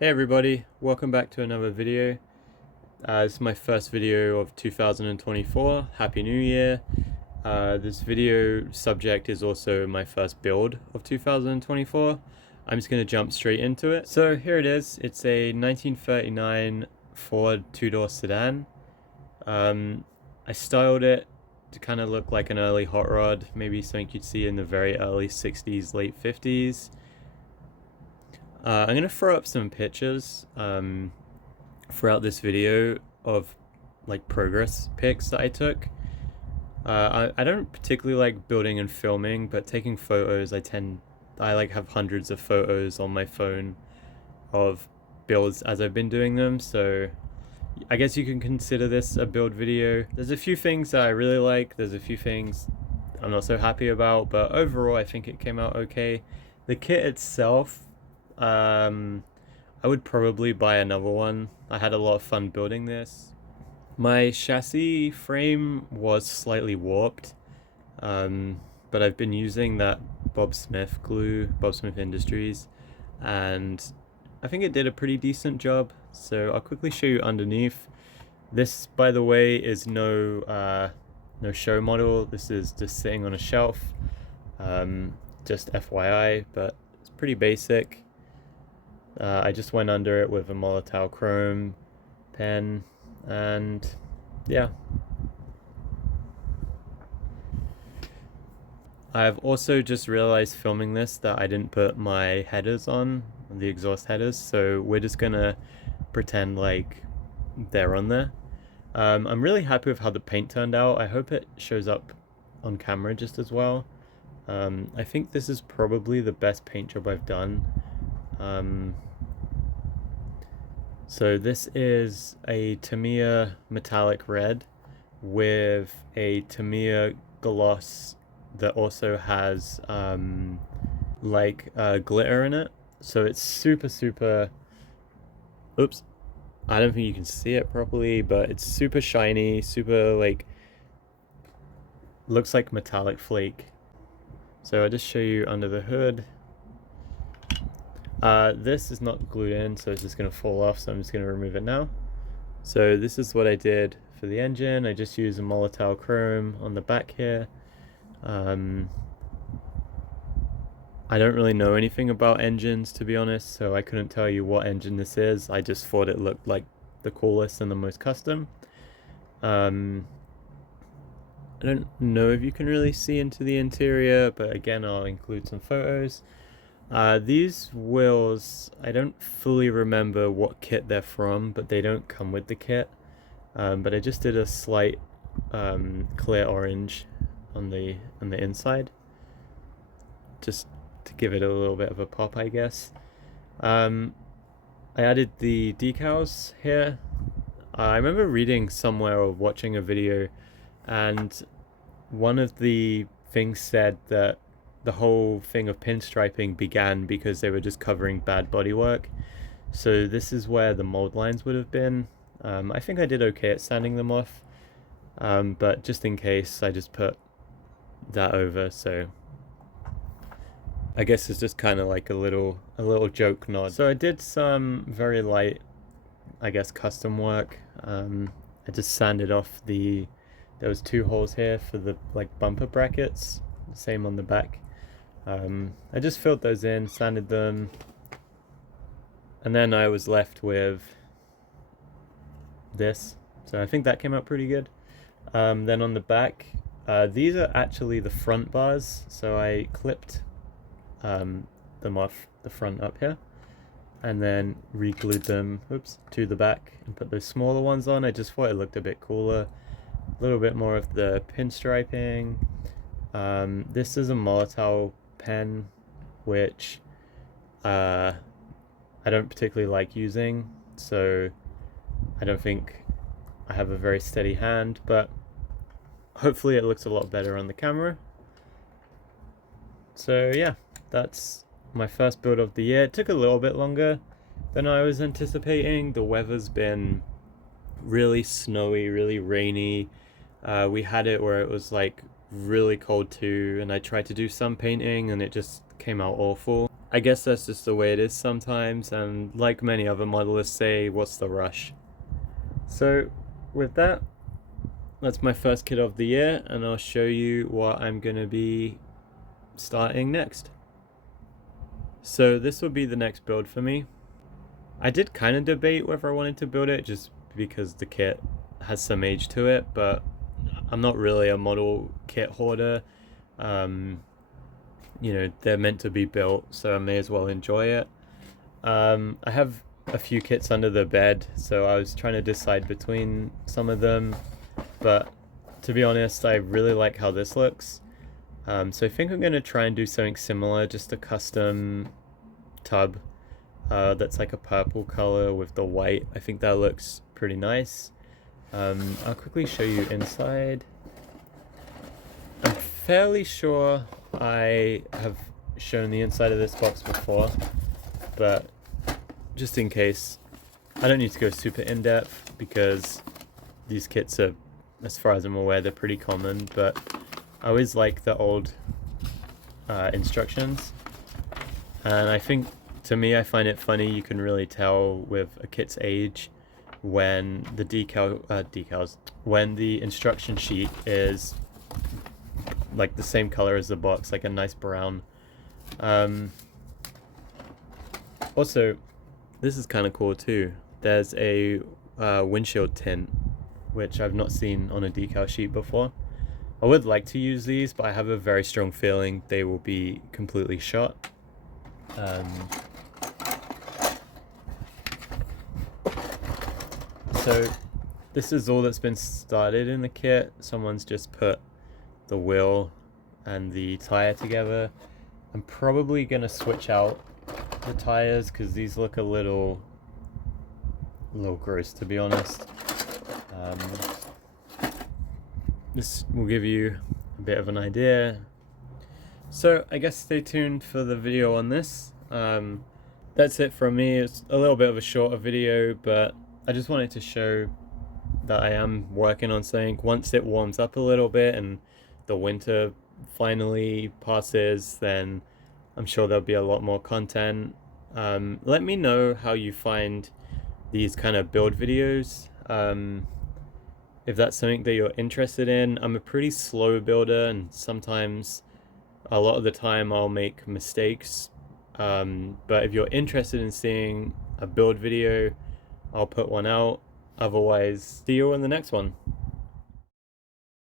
Hey everybody, welcome back to another video. This is my first video of 2024. Happy New Year. This video subject is also my first build of 2024. I'm just going to jump straight into it. So here it is. It's a 1939 Ford two-door sedan. I styled it to kind of look like an early hot rod, maybe something you'd see in the very early 60s, late 50s. I'm going to throw up some pictures throughout this video of like progress pics that I took. I don't particularly like building and filming, but taking photos, I like have hundreds of photos on my phone of builds as I've been doing them, so I guess you can consider this a build video. There's a few things that I really like, there's a few things I'm not so happy about, but overall I think it came out okay. The kit itself, I would probably buy another one. I had a lot of fun building this. My chassis frame was slightly warped, but I've been using that Bob Smith glue, Bob Smith Industries, and I think it did a pretty decent job. So I'll quickly show you underneath. This, by the way, is no show model. This is just sitting on a shelf, just FYI, but it's pretty basic. I just went under it with a Molotow chrome pen, and yeah. I've also just realized filming this that I didn't put my headers on, the exhaust headers, so we're just gonna pretend like they're on there. I'm really happy with how the paint turned out. I hope it shows up on camera just as well. I think this is probably the best paint job I've done. So this is a Tamiya metallic red with a Tamiya gloss that also has glitter in it. So it's super, oops, I don't think you can see it properly, but it's super shiny, super looks like metallic flake. So I'll just show you under the hood. This is not glued in, so it's just going to fall off, so I'm just going to remove it now. So this is what I did for the engine. I just used a Molotow chrome on the back here. I don't really know anything about engines, to be honest, so I couldn't tell you what engine this is. I just thought it looked like the coolest and the most custom. I don't know if you can really see into the interior, but again, I'll include some photos. These wheels, I don't fully remember what kit they're from, but they don't come with the kit. But I just did a slight clear orange on the inside, just to give it a little bit of a pop, I guess. I added the decals here. I remember reading somewhere or watching a video, and one of the things said that the whole thing of pinstriping began because they were just covering bad bodywork. So this is where the mold lines would have been. I think I did okay at sanding them off, but just in case, I just put that over. So I guess it's just kind of like a little joke nod. So I did some very light, I guess, custom work. I just sanded off there was two holes here for the bumper brackets, same on the back. I just filled those in, sanded them, and then I was left with this. So I think that came out pretty good. Then on the back, these are actually the front bars, so I clipped them off the front up here, and then re-glued them, to the back and put those smaller ones on. I just thought it looked a bit cooler, a little bit more of the pinstriping. This is a Molotow pen, which I don't particularly like using, so I don't think I have a very steady hand, but hopefully it looks a lot better on the camera. So yeah, that's my first build of the year. It took a little bit longer than I was anticipating. The weather's been really snowy, really rainy. We had it where it was like really cold too, and I tried to do some painting and it just came out awful. I guess that's just the way it is sometimes, and like many other modelists say, what's the rush? So with that, that's my first kit of the year, and I'll show you what I'm gonna be starting next. So this will be the next build for me. I did kind of debate whether I wanted to build it just because the kit has some age to it, but I'm not really a model kit hoarder. You know, they're meant to be built, so I may as well enjoy it. I have a few kits under the bed, so I was trying to decide between some of them, but to be honest, I really like how this looks. So I think I'm going to try and do something similar, just a custom tub that's like a purple color with the white. I think that looks pretty nice. I'll quickly show you inside. I'm fairly sure I have shown the inside of this box before, but just in case, I don't need to go super in-depth because these kits are, as far as I'm aware, they're pretty common, but I always like the old instructions, and I think, to me, I find it funny, you can really tell with a kit's age when the when the instruction sheet is like the same color as the box, like a nice brown. Also, this is kind of cool too. There's a windshield tint, which I've not seen on a decal sheet before. I would like to use these, but I have a very strong feeling they will be completely shot. So this is all that's been started in the kit. Someone's just put the wheel and the tire together. I'm probably gonna switch out the tires because these look a little gross, to be honest. This will give you a bit of an idea. So I guess stay tuned for the video on this. That's it from me. It's a little bit of a shorter video, but I just wanted to show that I am working on something. Once it warms up a little bit and the winter finally passes, then I'm sure there'll be a lot more content. Let me know how you find these kind of build videos. If that's something that you're interested in. I'm a pretty slow builder, and sometimes, a lot of the time, I'll make mistakes. But if you're interested in seeing a build video, I'll put one out. Otherwise, see you in the next one.